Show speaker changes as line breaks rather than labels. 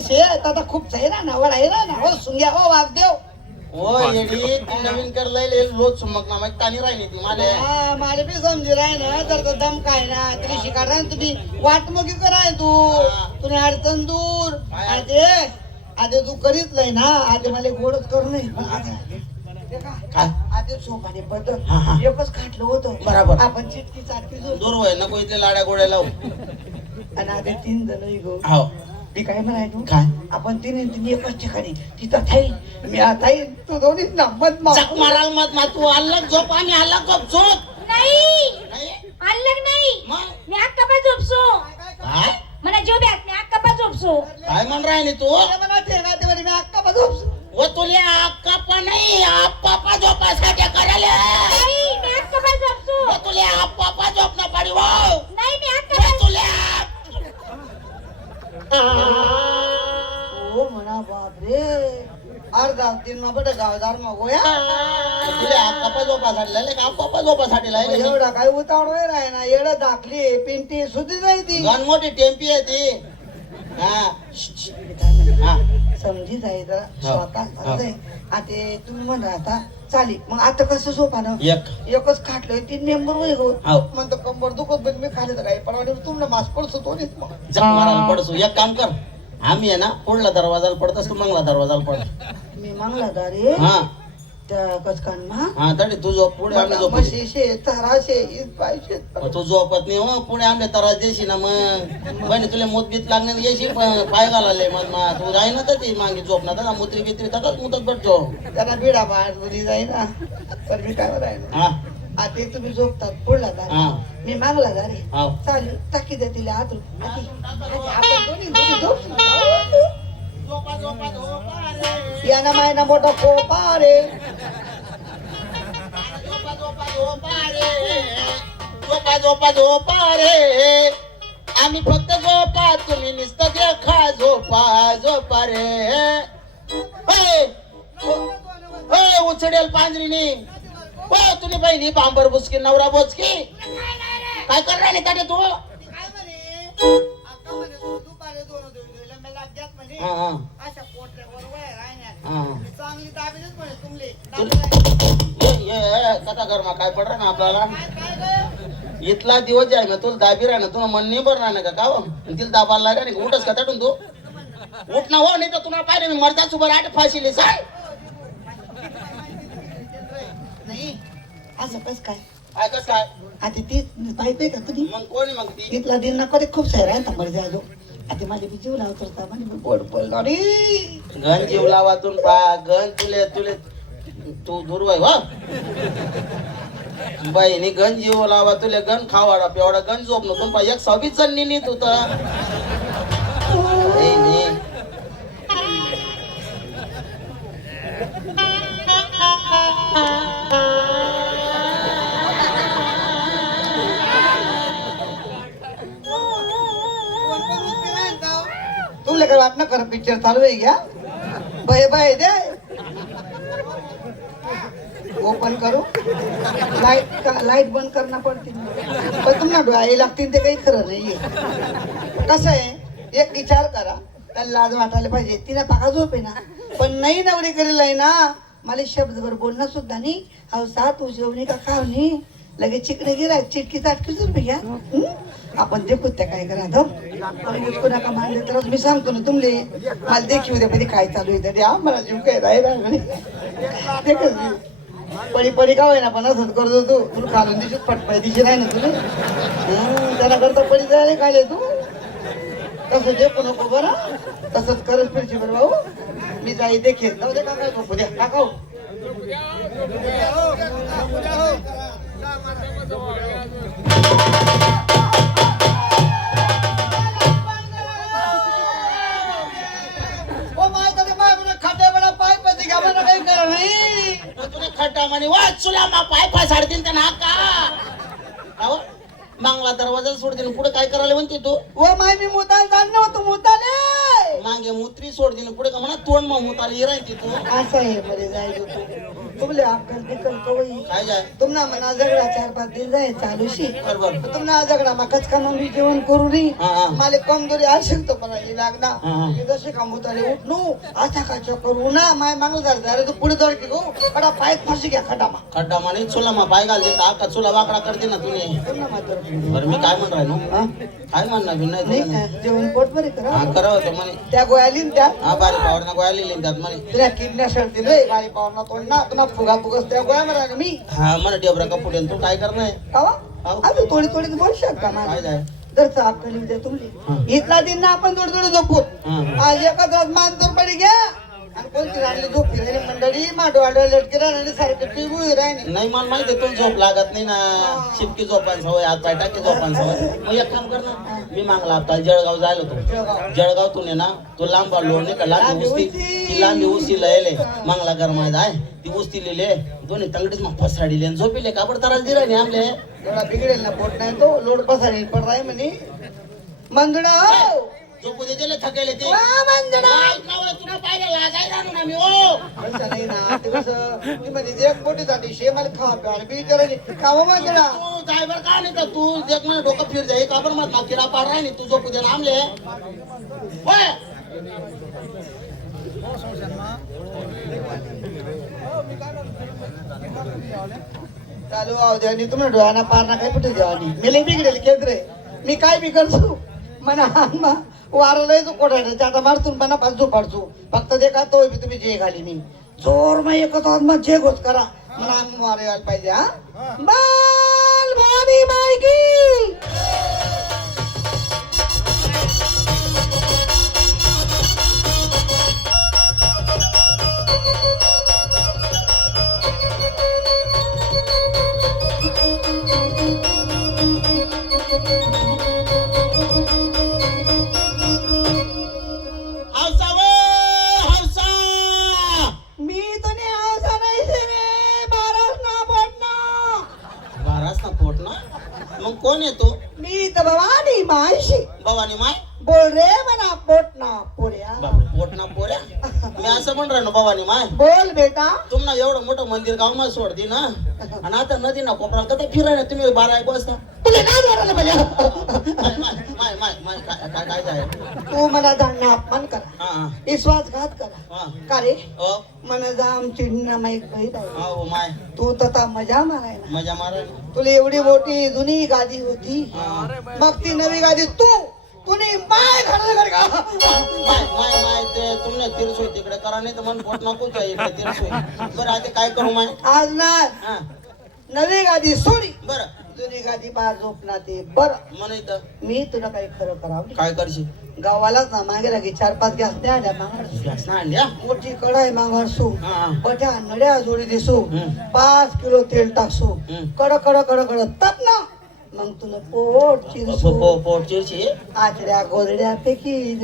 शे आता खूप आहे ना नवड आहे ना हो सुंग्या. हो वाघदेव
ओ येडी ती नवीन कर लय लोच चुमक ना माहिती कानी राहिली ती मला.
हा, मला बी समजी राय ना तर तो दम काय ना तुम्ही शिकारा तुम्ही वाट मोगी कराय तू.
हा.
तुम्ही अडचण दूर. ते आधी तू करीत नाही ना आधी मला गोडच कर नाही?
काय?
आधी सोपाने
हा, हा.
एकच खाटलं होतं.
बराबर.
आपण चिटकी चाटकी
दूर होय नको इथले लाड्या गोड्या लावू.
आणि आधी तीन जण गो
हो.
मी काय म्हणायचो?
काय?
आपण तिने तिने एकच ठिकाणी. तिथं थाई. मी आता तू दोन्ही नंबर
चक माराल मत मा तू अलग झोप आणि अलग झोप झोप.
नाही.
नाही?
अलग नाही.
मग?
मी अक्का पा झोपसो.
काय?
मला जो बॅग मी अक्का पा झोपसो.
काय म्हण राहिली तू?
मला ठेगा ते म्हणे मी अक्का बघू
व तुला आप्पा नाही आप्पा झोपासाठी करायला.
नाही मी अक्का पा झोपसो.
अर्धा तीन मा बट गावदार मा गोया
तुला आप्पा झोपासाठी लायले का? आप्पा झोपासाठी लायले
एवढा काय उतावळ आहे ना. एवढं दाखली पिंटी सुधी नाही ती.
गण मोठी टेम्पी आहे ती. हा. हा.
समजी जाई जरा.
हो.
स्वतः. आता तुम्ही म्हणा आता चालेल. मग आता कसं झोपानं?
एक.
एकच खाटलं तीन मेंबर वय गो.
हो.
म्हणतो कंबर दुखत पण मी खाली तर काही पण तुम्हाला मास पडतो तो नाही मग.
जप मारायला पडसू. एक काम कर. आम्ही आहे ना पुढला दरवाजाला पडत असतो मंगला दरवाजाला पड
मागला दारे
हा.
त्या कचकान. मा
हा तरी तू झोप पुढे झोप
म्हशी शे तराशे ईद पाहिजे.
तू झोपत नाही हो पुढे आमले त्रास देशी ना मग. बहिणी तुला मूत बीत लागण्यात येशी पण पाय घालाले मग मा तू जाई ना तर ती मागे झोप ना तर मुत्री बित्री तसंच मुतत पडतो
त्यांना बिडा बाहेर जाई ना पण मी काय राहिलो
हा.
आता तुम्ही झोपतात पुढला
हा.
मी मागला दारे
हा.
चालेल टाकी दे तिला आत आपण दोन्ही दोन्ही झोपतो याना मायना मोठा कोपा रे
झोपा झोपा झोपा रे आम्ही फक्त झोपा तुम्ही निस्त देखा झोपा झोपा रे. होय. उचडेल पांजरीनी हो तुम्ही बहिणी बांबर बुचकी नवरा बोचकी काय करणार नाही का रे तू? ये कथा कर मा काय पड ना आपल्याला? इथला दिवस जे आहे ना तुला दाबी राह ना तुला मन नाही बरं राहणार का? हो? तिला दाबायला लागा नाही उठच का ताटून तू? उठ ना हो नाही तर तुला पाहिजे मी मरता सुबर आठ फाशीली. साय
नाही असं कस काय?
काय कस काय?
आता ती पाहिजे का तुम्ही
मग कोणी मग ती?
दिन ना कधी खूप सारे आहे मर जाजो आता माझे बी जीव लावत होता म्हणजे मी गोड बोललो अरे!
गण जीव लावातून पा गण तुले तुले. तू दुर्वाय वा. बाईने गन जीव लावा तुले गन खावाडा पेवडा गन झोप नको पण एक सव्वीस जण निनी तू तर ए,
काय वाटणं कर पिक्चर चालू आहे घ्या बाय बाय दे. ओपन करू. लाइट लाइट बंद करणं पडते पण तुम्हाला डोळे लागतील ते काही खरं नाही कसं आहे एक विचार करा. त्याला लाज वाटायला पाहिजे. तिला पाका झोप आहे ना. पण नाही नवरी करेल आहे ना. मला शब्दभर बोलणं सुद्धा नाही. अहो सा तू जेवणी का खावणी? लगेच चिकडे गिराय चिटकी चाटकी रुपये घ्या आपण देखू त्या काय करा धर कोणी नका मानले तर मी सांगतो ना तुमले मला देखील उद्या कधी काय चालू आहे तरी हा मला जीव काय राहिला देखच मी. पडी पडी का होईना पण असंच करतो तू तुला खालून दिवशी पटपाय दिशी नाही ना तुला? त्याला करता पडी जायला काय तू? तसं देखू नको बरं. तसंच करत फिरशी बरं भाऊ. मी जाई देखील जाऊ दे काका झोपू द्या. काका हो. ओ पाय पैसे घ्या मला काही करा नाही.
तुला खड्डा म्हणे वा चुला मा पाय पाय साडतीन त्या नाका अहो, मागला दरवाजा सोडतीन पुढे काय करायला म्हणते तू?
ओ माय मी मुताल जाण नव्हतो मुताले!
मागे मुत्री सोडतीन पुढे का म्हणा तोंड मग मुताला इरायची तू.
असं आहे मध्ये जायचं तू. तुमले अक्कल बिकल कवई.
काय जाय
तुमना मना झगडा चार पाच दिन जाय चालूशी.
बरोबर.
तुमना झगडा माकाच का मग मी जेवण करू नी
हा, हा.
मला कमजोरी असेल तर पण लागना.
हा, हा.
मी जसे काम होताले उठनू आता का करू? ना माय मागलं झालं अरे तू पुढे जर की गो खडा पायत फाशी घ्या खडामा
खड्डा म्हणे चुला मा पाय घालते तर आका चुला वाकडा करते ना तुम्ही.
तुमना मात्र
बरं मी काय म्हण राहिलो?
हा?
काय म्हणणार मी नाही
नाही
तुला.
का जेवण पोट बरे करा.
हा करावं म्हणे.
त्या गोळ्याली न त्या
हा बारीक पावडना गोळ्या लिहिली त्यात म्हणे.
तुला किडण्या शर्ती रे बारी पावना तोड ना तुला फुगा फुगस त्या गोळ्या मारा मी?
हा तू काय करणार?
कावा?
हाव.
अजून थोडी थोडी बोल शकता
काय
मला
जाय
जर अक्कली द्या
हा.
तुमली इथला दिन ना आपण थोडं थोडं झोपू. आज एका दिवस मान तर पडी घ्या. आणि कोणती राहिली झोपी राहिली मंडळी माडो आडो लटके राहिली सारखी टिळगुळी राहिली
नाही मला माहिती आहे, तुला झोप लागत नाही ना. शिपकी झोपान सवय हात पाय टाकी झोपान सवय. मग एक काम कर ना मी मागला आता जळगाव जायला होतो.
जळगाव.
जळगावतून आहे ना तो लांब आलो नाही का लांबी उस्ती. ती लांबी उस्ती लयले मागला गरमायत आहे ती उस्ती लिहिले. दोन्ही तंगडीच मग फसाडीले आणि झोपिले. कापड तराला दिला नाही आमले.
बिघडेल ना पोट नाही तो. लोड पसारी पण राही म्हणे. मंजुळा हो
झोपू दे दिले थकेले ते. तुला पाहिलं ना मी ओ.
कसं नाही ना ते कसं ती म्हणजे एक पोटी जाते शे मला बी करायची
तू ड्रायव्हर का नाही तर तू देख ना डोकं फिर जाई काबर मत ना किडा पाड राही तू झोपू दे ना आमले होय.
चालू आहो द्या आणि तुम्ही डोळ्यांना पारणा काय कुठे आणि? मेले बिघडेल केंद्र. मी काय बी करतो? मना आम्हा. वारलाय जो कोठायचा चाटा मारतून मना पाच झोपाडतो. फक्त दे का तो बी तुम्ही जे घाली मी. जोर मग एकच मग जे गोत करा. मला आम्ही मारायला पाहिजे हा? बाल भानी मायकी! मायशी
भवानी माय
बोल रे म्हणा पोटना पोऱ्या.
बापरे, पोट ना पोऱ्या? मी असं म्हण राहिलो भवानी माय.
बोल बेटा.
तुम्हाला एवढं मोठं मंदिर गावમાં सोडती ना? आणि आता नदी ना कोपराला कधी फिरायला तुम्ही बारा एक वाजता.
तुला काय झालं माझ्या
माय माय माय माय माय काय काय काय जाय
तू मला जाणणं अपमान करा.
हा हा.
विश्वासघात करा.
हा.
का रे?
ओ
मन जाम चिडणं माहीत बहीत आहे.
हा ओ माय.
तू तथा मजा मारायला.
मजा मारा ना.
तुला एवढी मोठी जुनी गादी होती.
हा.
मग ती नवी गादी तू तुने माय
माय माय माय ते तुमने तिरसोय तिकडे. करा नाही तर मन पोट नको काय इकडे तिरसोय. बरं आता काय करू माय?
आज ना
हा.
नवी गादी सोडी.
बरं.
जुनी गादी बाहेर झोपणार ते. बरं.
इथं.
मी तुला काही खरं करावं
काय करशील?
गावालाच ना मागे लागे चार पाच गॅस द्या मोठी कढाई मागणार सू.
हा. हा.
बट्या नड्या जोडी दिसू.
हम्म.
पाच किलो तेल टाकसू.
हम्म.
कड कड कड कड तप ना. मग तुला पोट चिरसू
पोट चिरशी?
आचड्या गोदड्या पैकी